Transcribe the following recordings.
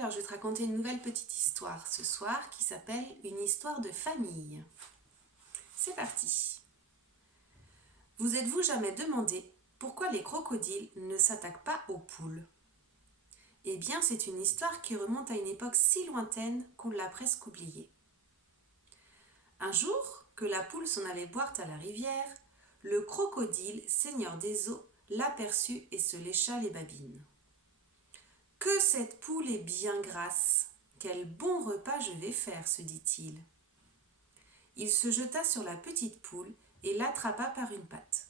Alors je vais te raconter une nouvelle petite histoire ce soir qui s'appelle Une histoire de famille. C'est parti. Vous êtes-vous jamais demandé pourquoi les crocodiles ne s'attaquent pas aux poules? Eh bien, c'est une histoire qui remonte à une époque si lointaine qu'on l'a presque oubliée. Un jour, que la poule s'en allait boire à la rivière, le crocodile, seigneur des eaux, l'aperçut et se lécha les babines. « Que cette poule est bien grasse! Quel bon repas je vais faire, se dit-il. Il se jeta sur la petite poule et l'attrapa par une patte.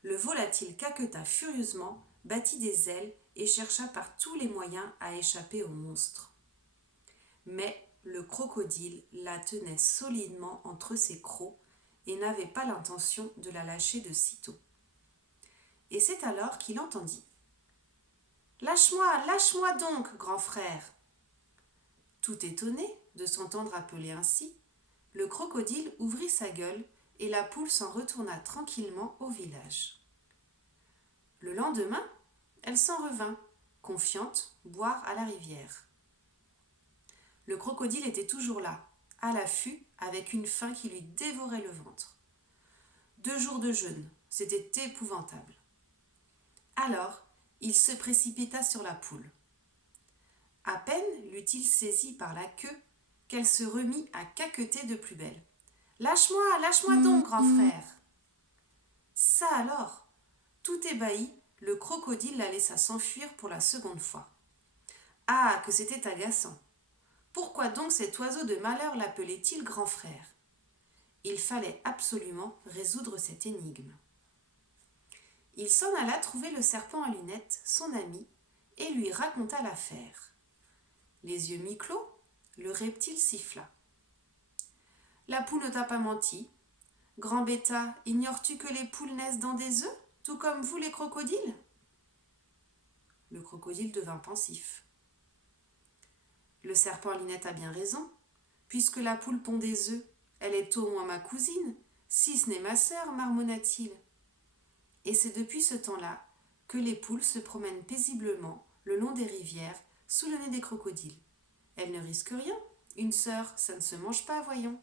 Le volatile caqueta furieusement, battit des ailes et chercha par tous les moyens à échapper au monstre. Mais le crocodile la tenait solidement entre ses crocs et n'avait pas l'intention de la lâcher de sitôt. Et c'est alors qu'il entendit: « Lâche-moi donc, grand frère !» Tout étonné de s'entendre appeler ainsi, le crocodile ouvrit sa gueule et la poule s'en retourna tranquillement au village. Le lendemain, elle s'en revint, confiante, boire à la rivière. Le crocodile était toujours là, à l'affût, avec une faim qui lui dévorait le ventre. 2 jours de jeûne, c'était épouvantable. Alors, il se précipita sur la poule. À peine l'eut-il saisie par la queue qu'elle se remit à caqueter de plus belle. « Lâche-moi donc, grand frère !» Ça alors, tout ébahi, le crocodile la laissa s'enfuir pour la seconde fois. Ah, que c'était agaçant! Pourquoi donc cet oiseau de malheur l'appelait-il grand frère? Il fallait absolument résoudre cette énigme. Il s'en alla trouver le serpent à lunettes, son ami, et lui raconta l'affaire. Les yeux mi-clos, le reptile siffla. « La poule ne t'a pas menti. Grand bêta, ignores-tu que les poules naissent dans des œufs, tout comme vous les crocodiles ?» Le crocodile devint pensif. « Le serpent à lunettes a bien raison. Puisque la poule pond des œufs, elle est au moins ma cousine, si ce n'est ma sœur, marmonna-t-il. Et c'est depuis ce temps-là que les poules se promènent paisiblement le long des rivières sous le nez des crocodiles. Elles ne risquent rien. Une sœur, ça ne se mange pas, voyons. »